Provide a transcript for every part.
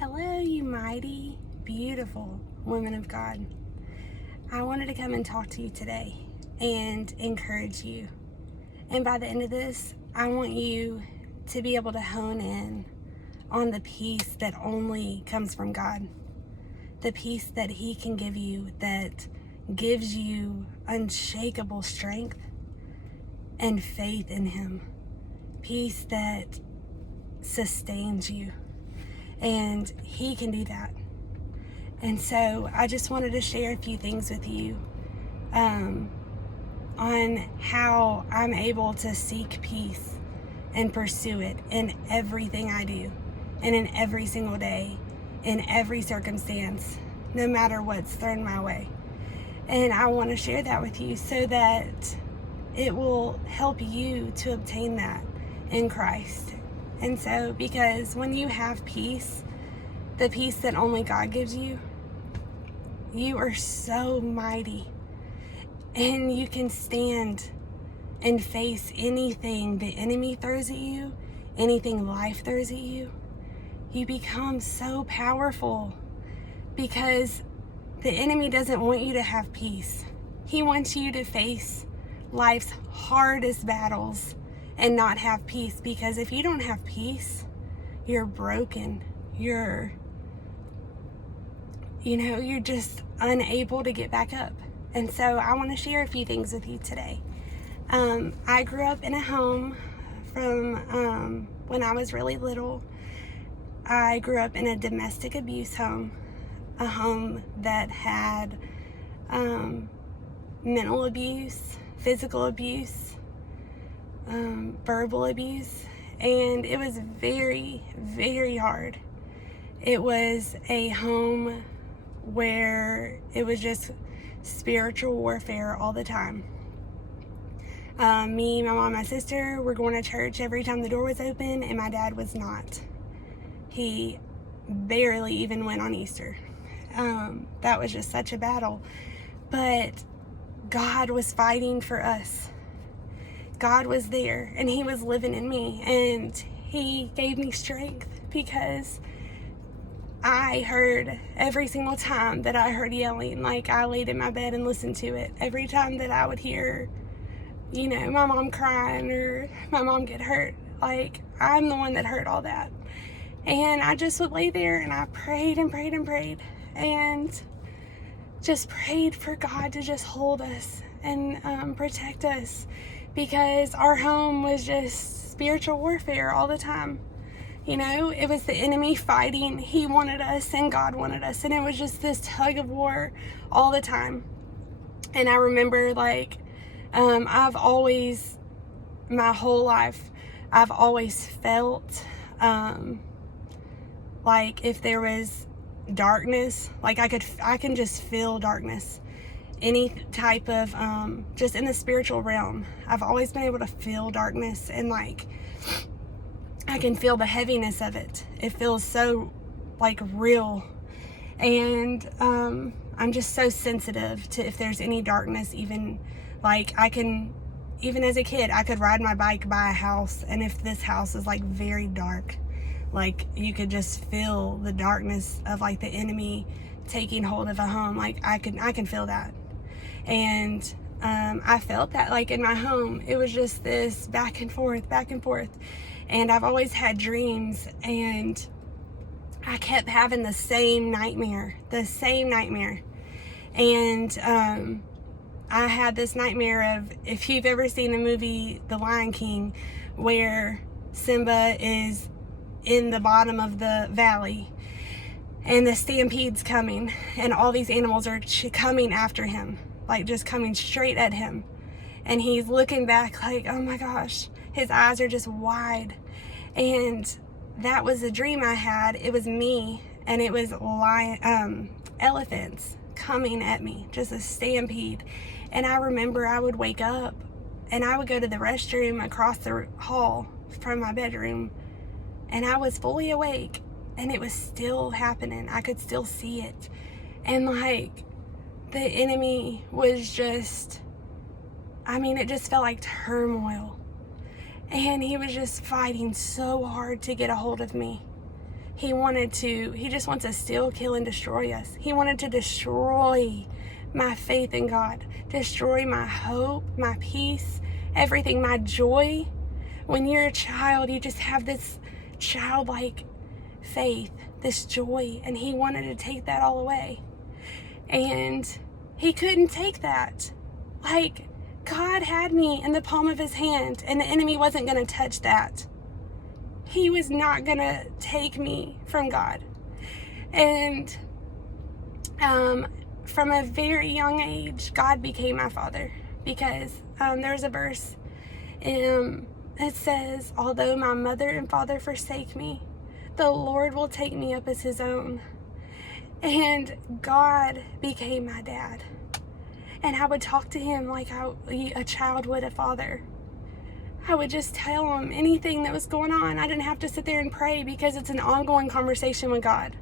Hello, you mighty, beautiful women of God. I wanted to come and talk to you today and encourage you. And by the end of this, I want you to be able to hone in on the peace that only comes from God. The peace that He can give you that gives you unshakable strength and faith in Him. Peace that sustains you. And He can do that. And so I just wanted to share a few things with you on how I'm able to seek peace and pursue it in everything I do and in every single day, in every circumstance, no matter what's thrown my way. And I want to share that with you so that it will help you to obtain that in Christ. And so, because when you have peace, the peace that only God gives you, you are so mighty. And you can stand and face anything the enemy throws at you, anything life throws at you. You become so powerful because the enemy doesn't want you to have peace. He wants you to face life's hardest battles and not have peace, because if you don't have peace, you're broken. You're just unable to get back up. And so I want to share a few things with you today. I grew up in a home from when I was really little. I grew up in a domestic abuse home, a home that had mental abuse, physical abuse, verbal abuse, and it was very, very hard. It was a home where it was just spiritual warfare all the time. Me, my mom, my sister were going to church every time the door was open, and my dad was not. He barely even went on Easter. That was just such a battle. But God was fighting for us. God was there, and He was living in me, and He gave me strength, because I heard every single time that I heard yelling, like I laid in my bed and listened to it. Every time that I would hear, my mom crying or my mom get hurt, like I'm the one that heard all that. And I just would lay there and I prayed and prayed and prayed and just prayed for God to just hold us and protect us, because our home was just spiritual warfare all the time. It was the enemy fighting. He wanted us and God wanted us, and it was just this tug of war all the time. And I remember, I've always, my whole life, I've always felt like if there was darkness, like I can just feel darkness. Any type of, just in the spiritual realm, I've always been able to feel darkness, and I can feel the heaviness of it. It feels so real. And I'm just so sensitive to if there's any darkness. Even even as a kid, I could ride my bike by a house, and if this house is very dark, you could just feel the darkness of the enemy taking hold of a home. I can feel that. And I felt that in my home. It was just this back and forth. And I've always had dreams, and I kept having the same nightmare. And I had this nightmare of, if you've ever seen the movie The Lion King, where Simba is in the bottom of the valley and the stampede's coming, and all these animals are coming after him, just coming straight at him. And he's looking back oh my gosh, his eyes are just wide. And that was a dream I had. It was me, and it was elephants coming at me, just a stampede. And I remember I would wake up and I would go to the restroom across the hall from my bedroom, and I was fully awake, and it was still happening. I could still see it. And the enemy was just, it just felt like turmoil. And he was just fighting so hard to get a hold of me. He just wants to steal, kill, and destroy us. He wanted to destroy my faith in God, destroy my hope, my peace, everything, my joy. When you're a child, you just have this childlike faith, this joy, and he wanted to take that all away. And he couldn't take that. Like, God had me in the palm of his hand, and the enemy wasn't going to touch that. He was not going to take me from God. And from a very young age, God became my father, because there's a verse, it says, although my mother and father forsake me, the Lord will take me up as his own. And God became my dad. And I would talk to him like a child would a father. I would just tell him anything that was going on. I didn't have to sit there and pray, because it's an ongoing conversation with God.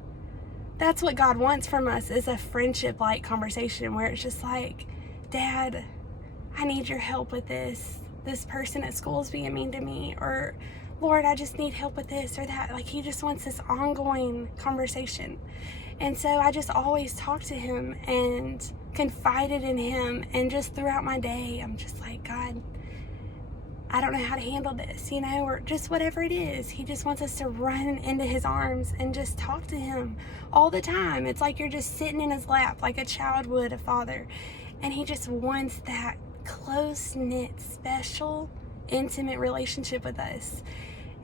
That's what God wants from us, is a friendship-like conversation where it's just like, Dad, I need your help with this. This person at school is being mean to me. Or, Lord, I just need help with this or that. Like, he just wants this ongoing conversation. And so I just always talked to him and confided in him. And just throughout my day, I'm just like, God, I don't know how to handle this, or just whatever it is. He just wants us to run into his arms and just talk to him all the time. It's like you're just sitting in his lap like a child would a father. And he just wants that close-knit, special, intimate relationship with us.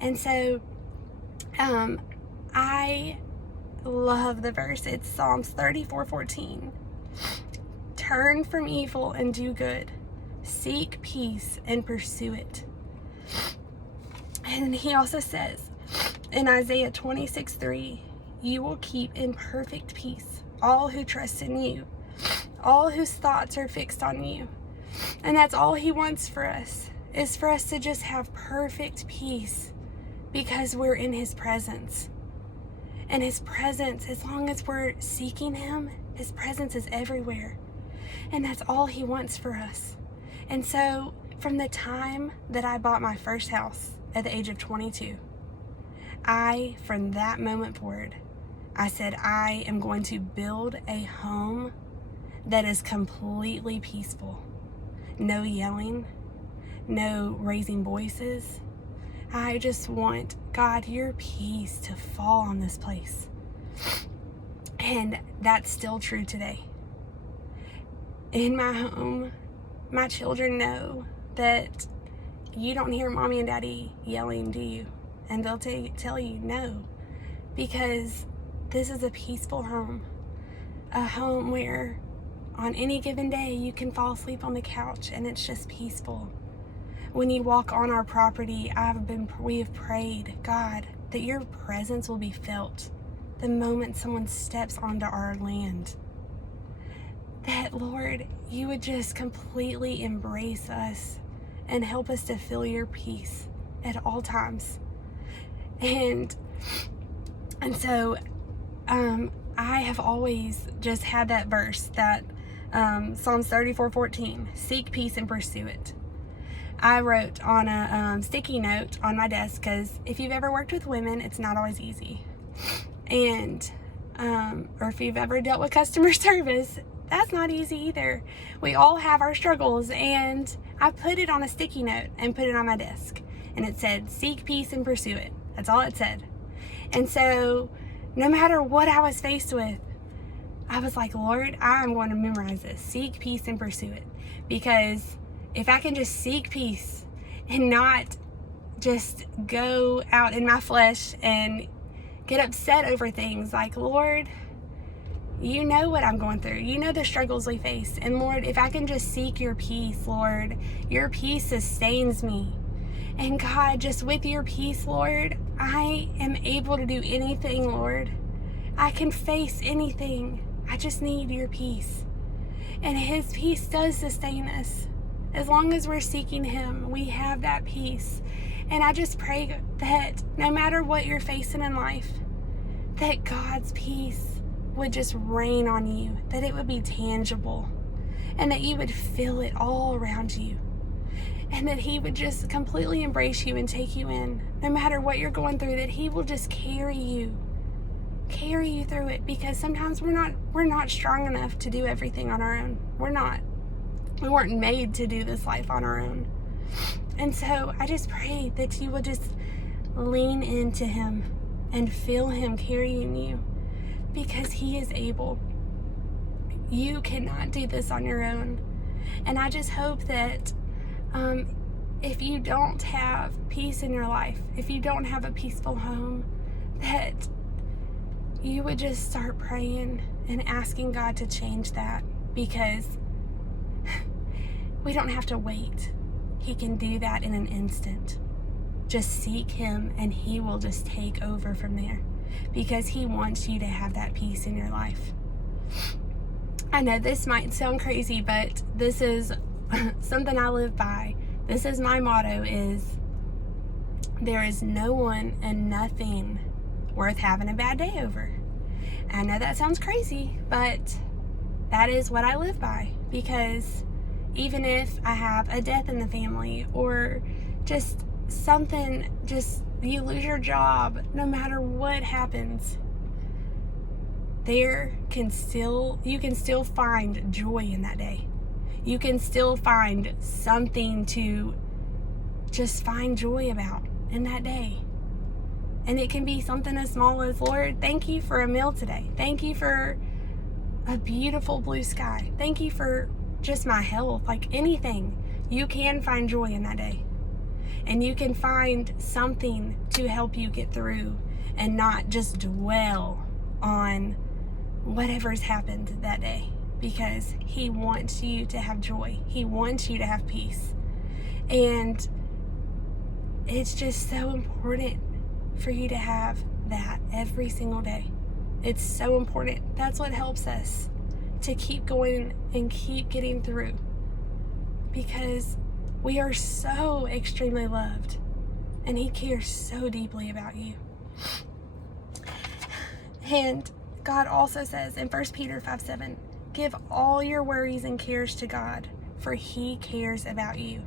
And so I love the verse. It's Psalms 34:14. Turn from evil and do good. Seek peace and pursue it. And he also says in Isaiah 26:3, you will keep in perfect peace all who trust in you, all whose thoughts are fixed on you. And that's all he wants for us, is for us to just have perfect peace, because we're in his presence. And his presence, as long as we're seeking him, his presence is everywhere. And that's all he wants for us. And so from the time that I bought my first house at the age of 22, from that moment forward, I said, I am going to build a home that is completely peaceful. No yelling, no raising voices. I just want, God, your peace to fall on this place. And that's still true today. In my home, my children know that you don't hear mommy and daddy yelling, do you? And they'll tell you no, because this is a peaceful home. A home where on any given day you can fall asleep on the couch and it's just peaceful. When you walk on our property, we have prayed, God, that your presence will be felt the moment someone steps onto our land. That, Lord, you would just completely embrace us and help us to feel your peace at all times. And so I have always just had that verse, that Psalms 34:14, seek peace and pursue it. I wrote on a sticky note on my desk, because if you've ever worked with women, it's not always easy. And, or if you've ever dealt with customer service, that's not easy either. We all have our struggles, and I put it on a sticky note and put it on my desk. And it said, seek peace and pursue it. That's all it said. And so no matter what I was faced with, I was like, Lord, I'm going to memorize this. Seek peace and pursue it. Because if I can just seek peace and not just go out in my flesh and get upset over things, like, Lord, you know what I'm going through. You know the struggles we face. And Lord, if I can just seek your peace, Lord, your peace sustains me. And God, just with your peace, Lord, I am able to do anything, Lord. I can face anything. I just need your peace. And his peace does sustain us. As long as we're seeking him, we have that peace. And I just pray that no matter what you're facing in life, that God's peace would just rain on you, that it would be tangible, and that you would feel it all around you, and that he would just completely embrace you and take you in. No matter what you're going through, that he will just carry you carry you through it, because sometimes we're not strong enough to do everything on our own. We weren't made to do this life on our own. And so I just pray that you will just lean into him and feel him carrying you, because he is able. You cannot do this on your own. And I just hope that if you don't have peace in your life, if you don't have a peaceful home, that you would just start praying and asking God to change that, because we don't have to wait. He can do that in an instant. Just seek him and he will just take over from there, because he wants you to have that peace in your life. I know this might sound crazy, but this is something I live by. This is my motto, is there is no one and nothing worth having a bad day over. I know that sounds crazy, but that is what I live by, because even if I have a death in the family, or just something, just you lose your job, no matter what happens, you can still find joy in that day. You can still find something to just find joy about in that day. And it can be something as small as, Lord, thank you for a meal today. Thank you for a beautiful blue sky. Thank you for just my health. Like anything, you can find joy in that day. And you can find something to help you get through and not just dwell on whatever's happened that day, because he wants you to have joy. He wants you to have peace. And it's just so important for you to have that every single day. It's so important. That's what helps us to keep going and keep getting through, because we are so extremely loved and he cares so deeply about you. And God also says in 1 Peter 5:7, give all your worries and cares to God, for he cares about you.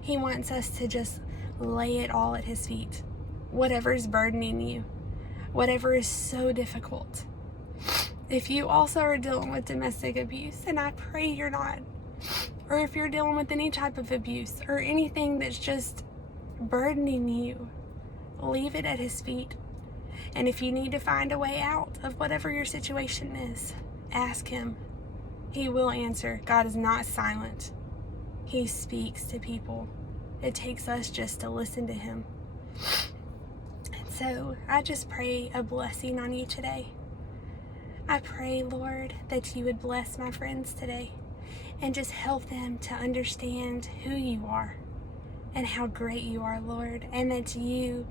He wants us to just lay it all at his feet. Whatever's burdening you, whatever is so difficult. If you also are dealing with domestic abuse, and I pray you're not, or if you're dealing with any type of abuse or anything that's just burdening you, leave it at his feet. And if you need to find a way out of whatever your situation is, ask him. He will answer. God is not silent. He speaks to people. It takes us just to listen to him. And so I just pray a blessing on you today. I pray, Lord, that you would bless my friends today and just help them to understand who you are and how great you are, Lord, and that you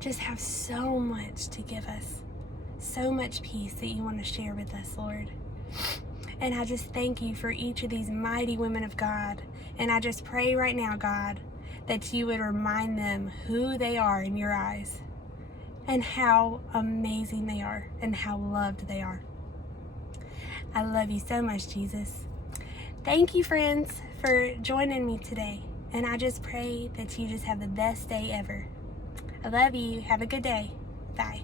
just have so much to give us, so much peace that you want to share with us, Lord. And I just thank you for each of these mighty women of God. And I just pray right now, God, that you would remind them who they are in your eyes and how amazing they are and how loved they are. I love you so much, Jesus. Thank you, friends, for joining me today. And I just pray that you just have the best day ever. I love you. Have a good day. Bye.